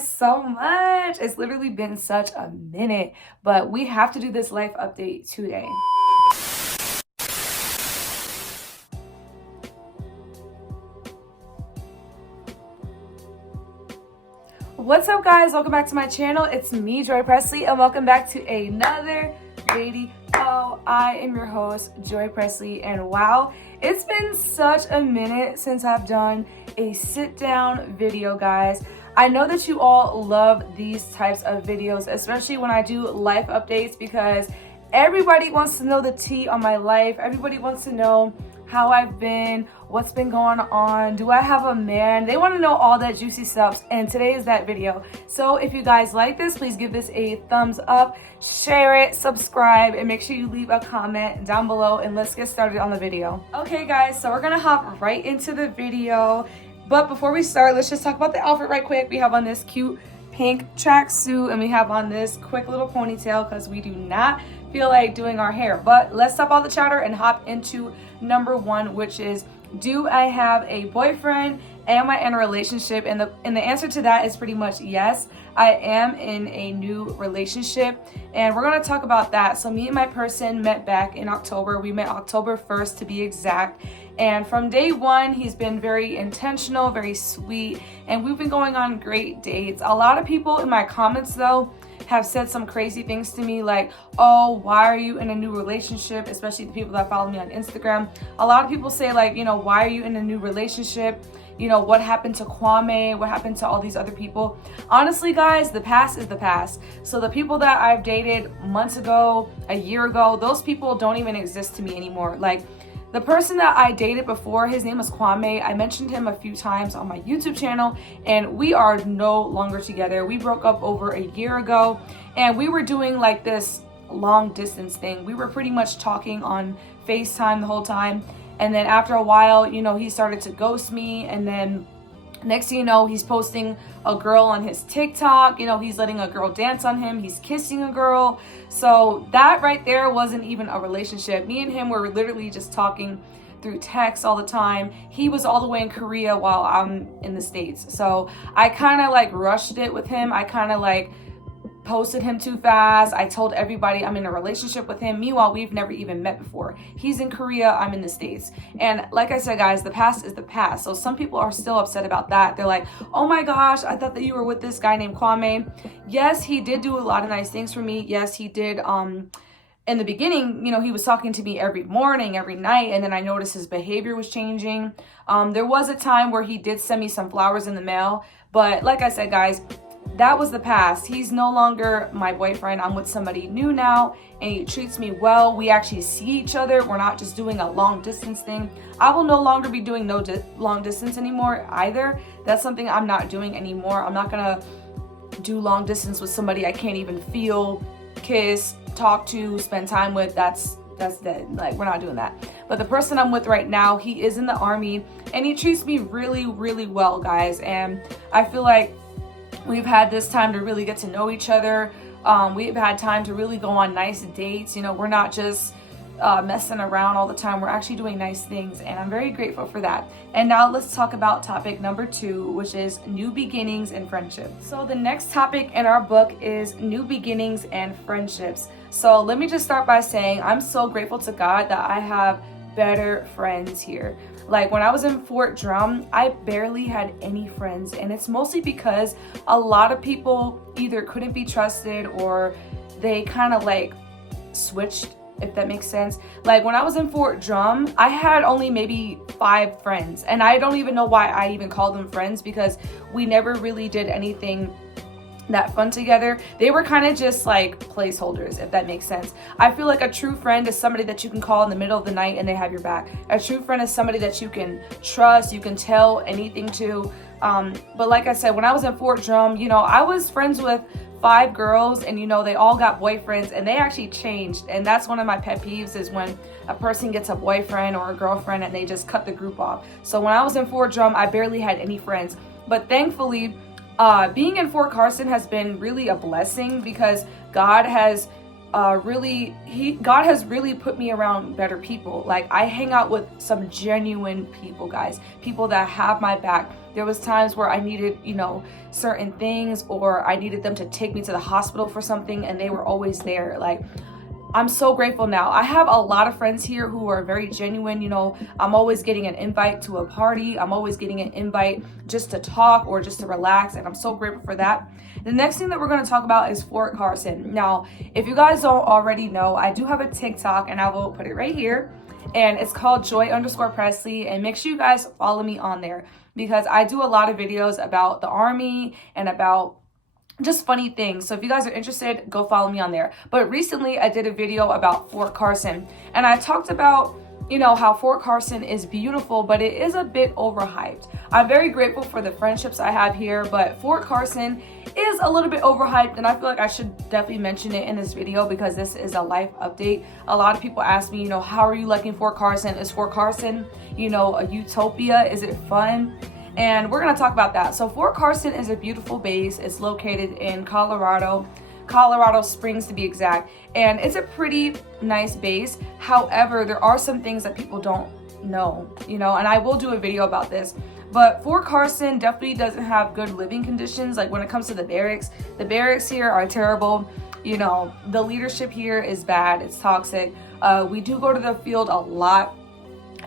guys so much. It's literally been such a minute, but we have to do this life update today. What's up, guys? Welcome back to my channel. It's me, Joy Presley, and welcome back to another video. I am your host, Joy Presley, and wow, it's been such a minute since I've done a sit-down video, guys. I know that you all love these types of videos, especially when I do life updates, because everybody wants to know the tea on my life. Everybody wants to know how I've been, what's been going on, do I have a man? They want to know all that juicy stuff, and today is that video. So if you guys like this, please give this a thumbs up, share it, subscribe, and make sure you leave a comment down below, and let's get started on the video. Okay guys, so we're gonna hop right into the video, but before we start, let's just talk about the outfit right quick. We have on this cute pink tracksuit, and we have on this quick little ponytail because we do not feel like doing our hair. But let's stop all the chatter and hop into number one, which is, do I have a boyfriend? Am I in a relationship? And the answer to that is pretty much yes. I am in a new relationship, and we're gonna talk about that. So me and my person met back in October. We met October 1st to be exact. And from day one, he's been very intentional, very sweet, and we've been going on great dates. A lot of people in my comments though have said some crazy things to me, like, oh, why are you in a new relationship? Especially the people that follow me on Instagram. A lot of people say, like, you know, why are you in a new relationship? You know, what happened to Kwame? What happened to all these other people? Honestly, guys, the past is the past. So the people that I've dated months ago, a year ago, those people don't even exist to me anymore. Like, the person that I dated before, his name was Kwame. I mentioned him a few times on my YouTube channel, and we are no longer together. We broke up over a year ago, and we were doing like this long distance thing. We were pretty much talking on FaceTime the whole time. And then after a while, you know, he started to ghost me, and then next thing you know, he's posting a girl on his TikTok. You know, he's letting a girl dance on him. He's kissing a girl. So that right there wasn't even a relationship. Me and him were literally just talking through text all the time. He was all the way in Korea while I'm in the States. So I kind of like rushed it with him. I kind of like posted him too fast. I told everybody I'm in a relationship with him. Meanwhile, we've never even met before. He's in Korea, I'm in the States. And like I said, guys, the past is the past. So some people are still upset about that. They're like, oh my gosh, I thought that you were with this guy named Kwame. Yes, he did do a lot of nice things for me. Yes, he did. In the beginning, you know, he was talking to me every morning, every night, and then I noticed his behavior was changing. There was a time where he did send me some flowers in the mail. But like I said, guys, that was the past. He's no longer my boyfriend. I'm with somebody new now, and he treats me well. We actually see each other. We're not just doing a long distance thing. I will no longer be doing long distance anymore either. That's something I'm not doing anymore. I'm not gonna do long distance with somebody I can't even feel, kiss, talk to, spend time with. That's dead. Like, we're not doing that. But the person I'm with right now, he is in the Army, and he treats me really, really well, guys. And I feel like we've had this time to really get to know each other. We've had time to really go on nice dates. You know, we're not just messing around all the time. We're actually doing nice things, and I'm very grateful for that. And now let's talk about topic number two, which is new beginnings and friendships. So the next topic in our book is new beginnings and friendships. So let me just start by saying I'm so grateful to God that I have better friends here. Like, when I was in Fort Drum, I barely had any friends, and it's mostly because a lot of people either couldn't be trusted or they kind of like switched, if that makes sense. Like, when I was in Fort Drum, I had only maybe 5 friends, and I don't even know why I even called them friends, because we never really did anything that fun together. They were kind of just like placeholders, if that makes sense. I feel like a true friend is somebody that you can call in the middle of the night and they have your back. A true friend is somebody that you can trust, you can tell anything to. But like I said, when I was in Fort Drum, you know, I was friends with 5 girls, and you know, they all got boyfriends, and they actually changed. And that's one of my pet peeves, is when a person gets a boyfriend or a girlfriend and they just cut the group off. So when I was in Fort Drum, I barely had any friends. But thankfully, being in Fort Carson has been really a blessing, because God has really put me around better people. Like, I hang out with some genuine people, guys, people that have my back, There was times where I needed, you know, certain things, or I needed them to take me to the hospital for something, and they were always there. Like, I'm so grateful now. I have a lot of friends here who are very genuine. You know, I'm always getting an invite to a party. I'm always getting an invite just to talk or just to relax, and I'm so grateful for that. The next thing that we're going to talk about is Fort Carson. Now, if you guys don't already know, I do have a TikTok, and I will put it right here, and it's called Joy_Presley, and make sure you guys follow me on there, because I do a lot of videos about the Army and about just funny things. So if you guys are interested, go follow me on there. But recently I did a video about Fort Carson, and I talked about, you know, how Fort Carson is beautiful, but it is a bit overhyped. I'm very grateful for the friendships I have here, but Fort Carson is a little bit overhyped, and I feel like I should definitely mention it in this video because this is a life update. A lot of people ask me, you know, how are you liking Fort Carson? Is Fort Carson, you know, a utopia? Is it fun? And we're going to talk about that. So Fort Carson is a beautiful base. It's located in Colorado Springs to be exact, and it's a pretty nice base. However, there are some things that people don't know, you know, and I will do a video about this. But Fort Carson definitely doesn't have good living conditions. Like, when it comes to the barracks here are terrible. You know, the leadership here is bad. It's toxic. We do go to the field a lot,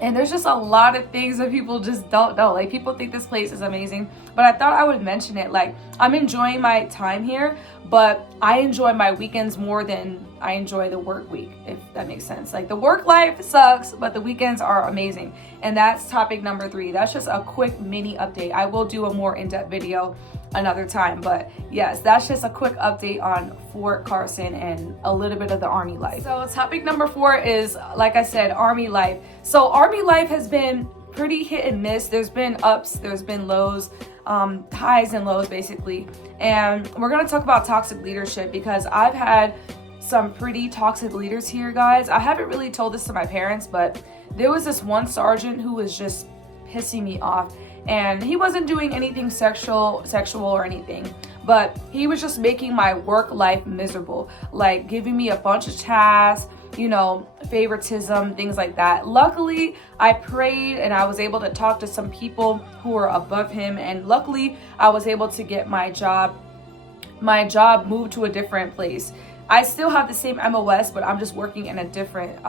and there's just a lot of things that people just don't know. Like, people think this place is amazing, but I thought I would mention it. Like, I'm enjoying my time here, but I enjoy my weekends more than I enjoy the work week, if that makes sense. Like, the work life sucks, but the weekends are amazing. And that's topic number 3. That's just a quick mini update. I will do a more in-depth video another time, but yes, that's just a quick update on Fort Carson and a little bit of the Army life. So topic number 4 is, like I said, Army life. So Army life has been pretty hit and miss. There's been ups, there's been lows, highs and lows basically. And we're going to talk about toxic leadership, because I've had some pretty toxic leaders here, guys. I haven't really told this to my parents, but there was this one sergeant who was just pissing me off. And he wasn't doing anything sexual or anything, but he was just making my work life miserable, like giving me a bunch of tasks, you know, favoritism, things like that. Luckily, I prayed and I was able to talk to some people who were above him, and luckily I was able to get my job moved to a different place. I still have the same MOS, but I'm just working in a different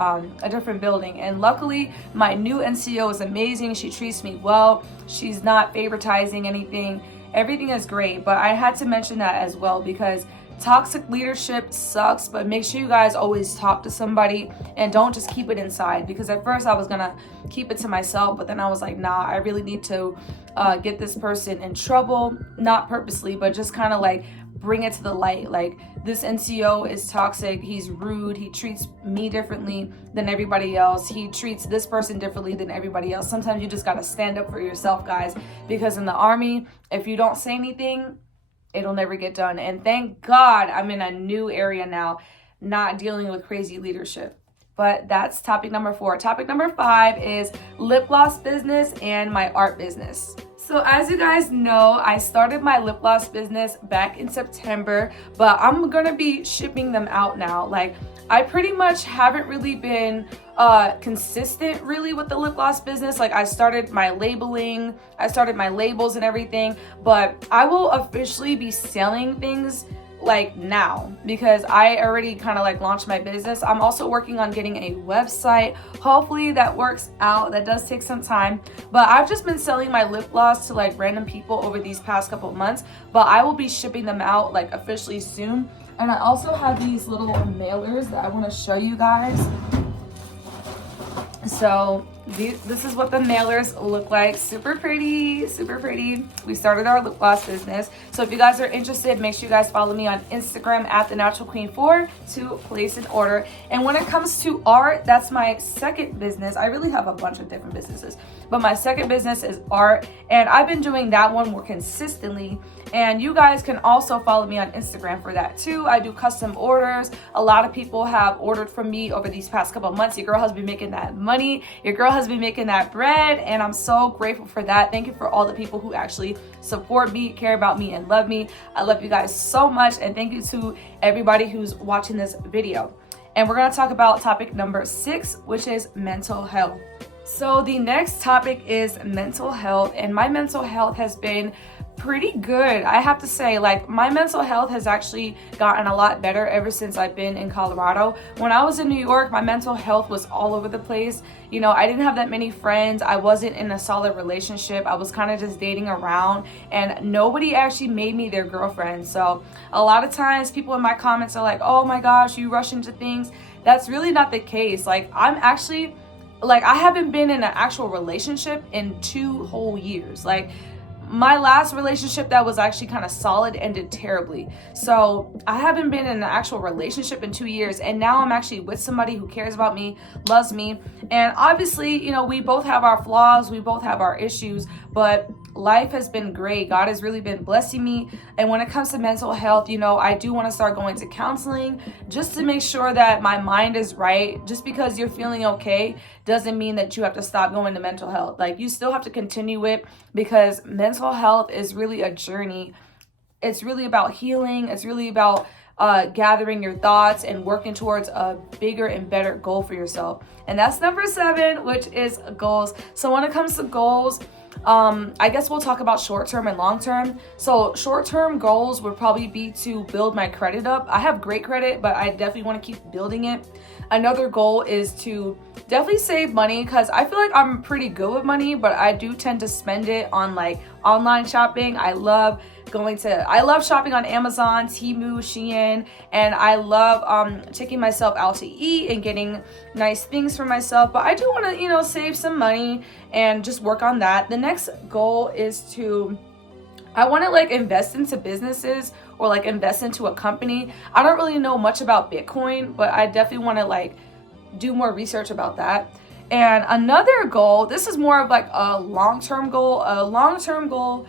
building. And luckily, my new NCO is amazing. She treats me well. She's not favoritizing anything. Everything is great. But I had to mention that as well, because toxic leadership sucks. But make sure you guys always talk to somebody and don't just keep it inside. Because at first I was gonna keep it to myself, but then I was like, nah, I really need to get this person in trouble, not purposely, but just kind of like bring it to the light. Like, this NCO is toxic, he's rude, he treats me differently than everybody else, he treats this person differently than everybody else. Sometimes you just gotta stand up for yourself, guys, because in the Army, if you don't say anything, it'll never get done. And thank God I'm in a new area now, not dealing with crazy leadership. But that's topic number 4. Topic number 5 is lip gloss business and my art business. So as you guys know, I started my lip gloss business back in September, but I'm gonna be shipping them out now. Like, I pretty much haven't really been consistent really with the lip gloss business. Like, I started my labeling, I started my labels and everything, but I will officially be selling things like now, because I already kind of like launched my business. I'm also working on getting a website. Hopefully that works out. That does take some time, but I've just been selling my lip gloss to like random people over these past couple of months, but I will be shipping them out like officially soon. And I also have these little mailers that I want to show you guys. So this is what the mailers look like. Super pretty, super pretty. We started our lip gloss business. So if you guys are interested, make sure you guys follow me on Instagram at thenaturalqueen4 to place an order. And when it comes to art, that's my second business. I really have a bunch of different businesses, but my second business is art, and I've been doing that one more consistently. And you guys can also follow me on Instagram for that too. I do custom orders. A lot of people have ordered from me over these past couple of months. Your girl has been making that money. Your girl has been making that bread, and I'm so grateful for that. Thank you for all the people who actually support me, care about me, and love me. I love you guys so much, and thank you to everybody who's watching this video. And we're gonna talk about topic number 6, which is mental health. So the next topic is mental health, and my mental health has been pretty good. I have to say, like, my mental health has actually gotten a lot better ever since I've been in Colorado. When I was in New York, my mental health was all over the place. You know, I didn't have that many friends. I wasn't in a solid relationship. I was kind of just dating around, and nobody actually made me their girlfriend. So a lot of times people in my comments are like, oh my gosh, you rush into things. That's really not the case. Like, I haven't been in an actual relationship in 2 whole years. Like, my last relationship that was actually kind of solid ended terribly. So I haven't been in an actual relationship in 2 years, and now I'm actually with somebody who cares about me, loves me. And obviously, you know, we both have our flaws, we both have our issues, but life has been great. God has really been blessing me. And when it comes to mental health, you know, I do want to start going to counseling just to make sure that my mind is right. Just because you're feeling okay doesn't mean that you have to stop going to mental health. Like, you still have to continue it, because mental health is really a journey. It's really about healing. It's really about gathering your thoughts and working towards a bigger and better goal for yourself. And that's number 7, which is goals. So when it comes to goals, I guess we'll talk about short-term and long-term. So short-term goals would probably be to build my credit up. I have great credit, but I definitely want to keep building it. Another goal is to definitely save money, because I feel like I'm pretty good with money, but I do tend to spend it on like online shopping. I love shopping on Amazon, Temu, Shein, and I love taking myself out to eat and getting nice things for myself. But I do want to, you know, save some money and just work on that. The next goal is I want to like invest into businesses, or like invest into a company. I don't really know much about Bitcoin, but I definitely want to like do more research about that. And another goal, this is more of like a long-term goal. A long-term goal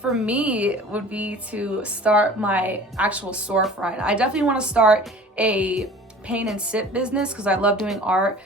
for me would be to start my actual storefront. I definitely want to start a paint and sip business, because I love doing art.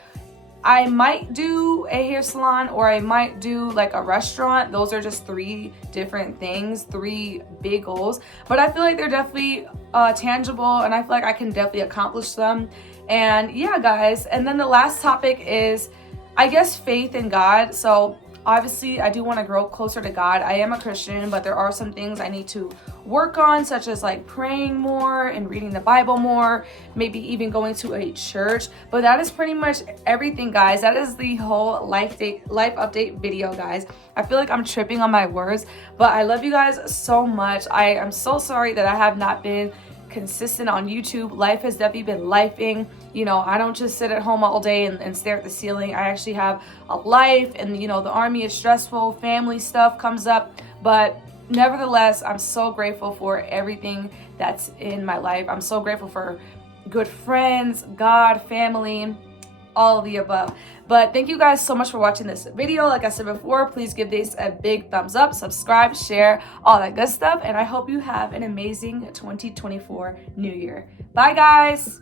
I might do a hair salon, or I might do like a restaurant. Those are just 3 different things, 3 big goals, but I feel like they're definitely tangible, and I feel like I can definitely accomplish them. And yeah, guys, and then the last topic is, I guess, faith in God. So obviously I do want to grow closer to God. I am a Christian, but there are some things I need to work on, such as like praying more and reading the Bible more, maybe even going to a church. But that is pretty much everything, guys. That is the whole life update video, guys. I feel like I'm tripping on my words, but I love you guys so much. I am so sorry that I have not been consistent on YouTube. Life has definitely been lifing. You know, I don't just sit at home all day and stare at the ceiling. I actually have a life, and you know, the army is stressful, family stuff comes up, but nevertheless, I'm so grateful for everything that's in my life. I'm so grateful for good friends, God, family, all of the above. But thank you guys so much for watching this video. Like I said before, please give this a big thumbs up, subscribe, share, all that good stuff. And I hope you have an amazing 2024 New Year. Bye, guys.